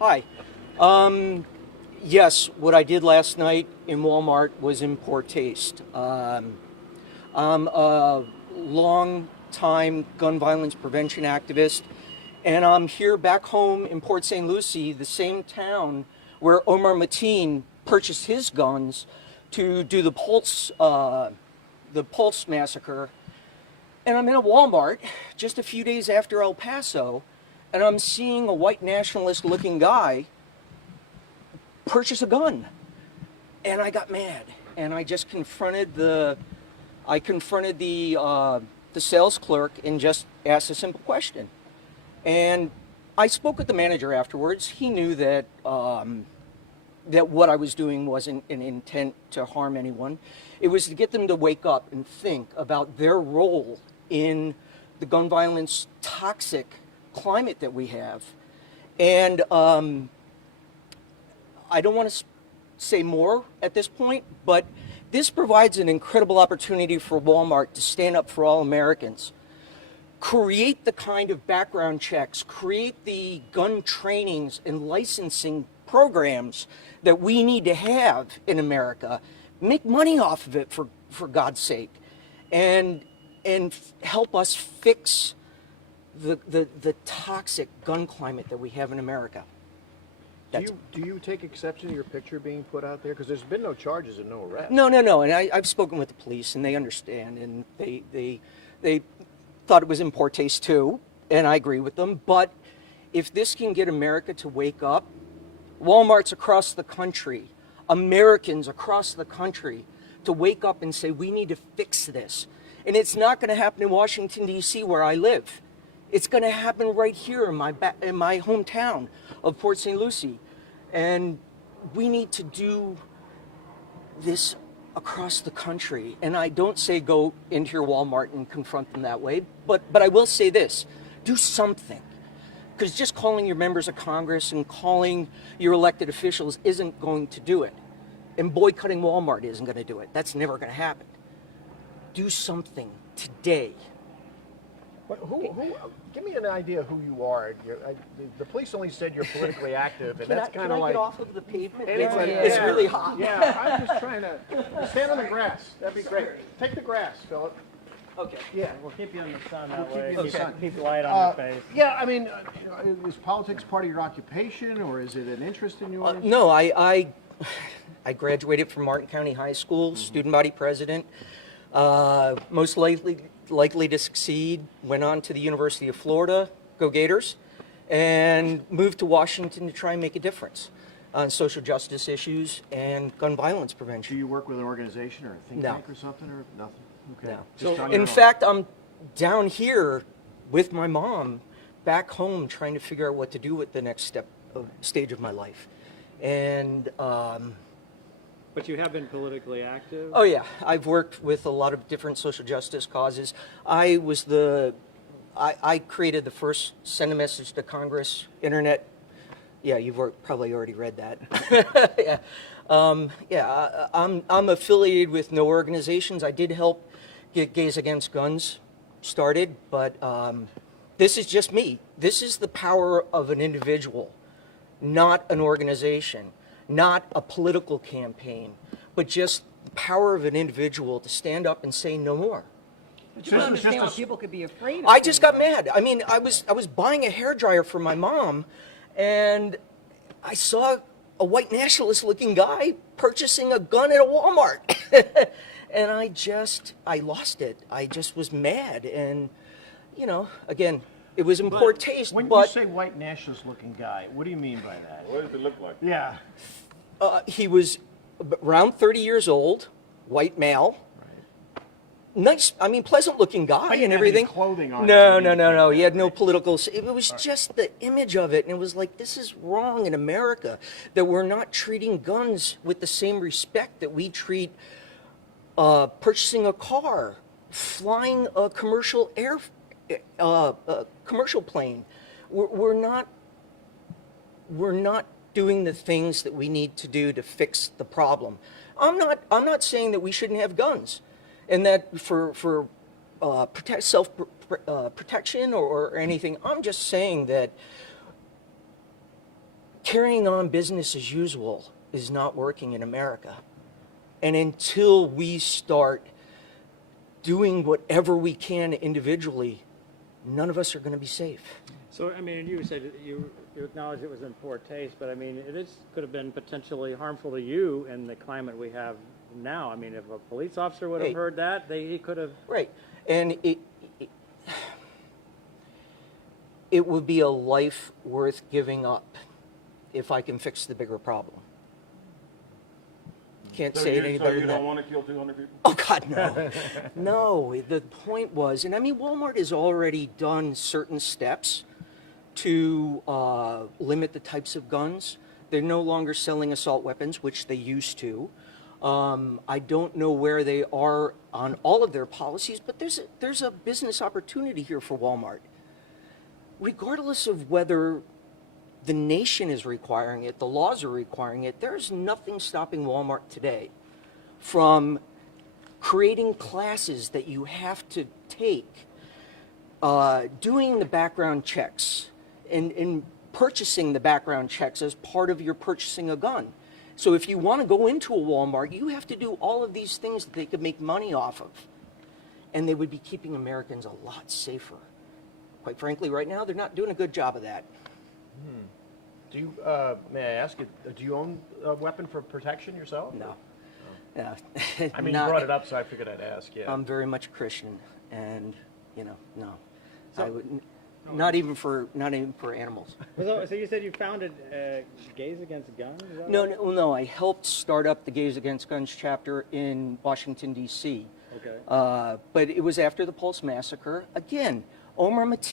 Hi. Yes, what I did last night in Walmart was in poor taste. I'm a long-time gun violence prevention activist, and I'm here back home in Port St. Lucie, the same town where Omar Mateen purchased his guns to do the Pulse massacre. And I'm in a Walmart just a few days after El Paso, and I'm seeing a white nationalist-looking guy purchase a gun, and I got mad, and I just confronted the sales clerk and just asked a simple question. And I spoke with the manager afterwards. He knew that that what I was doing wasn't an intent to harm anyone. It was to get them to wake up and think about their role in the gun violence toxic climate that we have. And I don't want to say more at this point, but this provides an incredible opportunity for Walmart to stand up for all Americans. Create the kind of background checks, create the gun trainings and licensing programs that we need to have in America. Make money off of it, for God's sake, and help us fix the toxic gun climate that we have in America. Do you take exception to your picture being put out there? Because there's been no charges and no arrests. No. And I've spoken with the police, and they understand, and they thought it was in poor taste too, and I agree with them. But if this can get America to wake up, Walmarts across the country, Americans across the country, to wake up and say, we need to fix this. And it's not going to happen in Washington, D.C., where I live. It's going to happen right here in my hometown of Port St. Lucie. And we need to do this across the country. And I don't say go into your Walmart and confront them that way, but I will say this: do something. Because just calling your members of Congress and calling your elected officials isn't going to do it. And boycotting Walmart isn't going to do it. That's never going to happen. Do something today. Give me an idea of who you are. The police only said you're politically active, and that's kind of like... Can I get off of the pavement? Yeah. It's really hot. Yeah, I'm just trying to... Stand on the grass. That'd be great. Take the grass, Philip. Okay. Yeah. We'll keep you in the sun that way. Keep you in the sun. Keep the light on your face. Yeah, I mean, is politics part of your occupation, or is it an interest in yours? No, I graduated from Martin County High School, student body president. Most likely to succeed, went on to the University of Florida, go Gators, and moved to Washington to try and make a difference on social justice issues and gun violence prevention. Do you work with an organization or a think tank or something, or nothing? Okay. No. Just on In your fact, I'm down here with my mom back home trying to figure out what to do with the next stage of my life. And But you have been politically active? oh yeah, I've worked with a lot of different social justice causes. I created the first Send a Message to Congress internet. Yeah, you've probably already read that. Yeah. I'm affiliated with no organizations. I did help get Gays Against Guns started, but this is just me. This is the power of an individual, not an organization, not a political campaign, but just the power of an individual to stand up and say no more. But you don't understand why people could be afraid of I just got things. mad. I mean, I was buying a hairdryer for my mom, and I saw a white nationalist-looking guy purchasing a gun at a Walmart. And I lost it. I just was mad. And, you know, again, it was in poor taste. When but you say white nationalist-looking guy, what do you mean by that? What does it look like? Yeah. he was around 30 years old, white male. Nice, I mean, pleasant-looking guy and everything. Clothing on. No. He had no political. It was just the image of it, and it was like, this is wrong in America, that we're not treating guns with the same respect that we treat purchasing a car, flying a commercial commercial plane. We're not doing the things that we need to do to fix the problem. I'm not saying that we shouldn't have guns, and that for self protection or anything. I'm just saying that carrying on business as usual is not working in America. And until we start doing whatever we can individually, none of us are going to be safe. So, I mean, you said you acknowledged it was in poor taste, but I mean, could have been potentially harmful to you in the climate we have now. I mean, if a police officer would have heard that, he could have... Right. And it would be a life worth giving up if I can fix the bigger problem. Can't say it any better you than don't that. want to kill 200 people? Oh, God, no. No, the point was, and I mean, Walmart has already done certain steps to limit the types of guns. They're no longer selling assault weapons, which they used to. I don't know where they are on all of their policies, but there's a business opportunity here for Walmart. Regardless of whether the nation is requiring it, the laws are requiring it, there's nothing stopping Walmart today from creating classes that you have to take, doing the background checks, and purchasing the background checks as part of your purchasing a gun. So if you want to go into a Walmart, you have to do all of these things that they could make money off of. And they would be keeping Americans a lot safer. Quite frankly, right now, they're not doing a good job of that. Do you, may I ask you, do you own a weapon for protection yourself? No. I mean, you brought it up, so I figured I'd ask, yeah. I'm very much a Christian, and, no. I wouldn't, not even for animals. So you said you founded Gays Against Guns? Is that No, I helped start up the Gays Against Guns chapter in Washington, D.C. Okay. But it was after the Pulse Massacre. Again, Omar Matee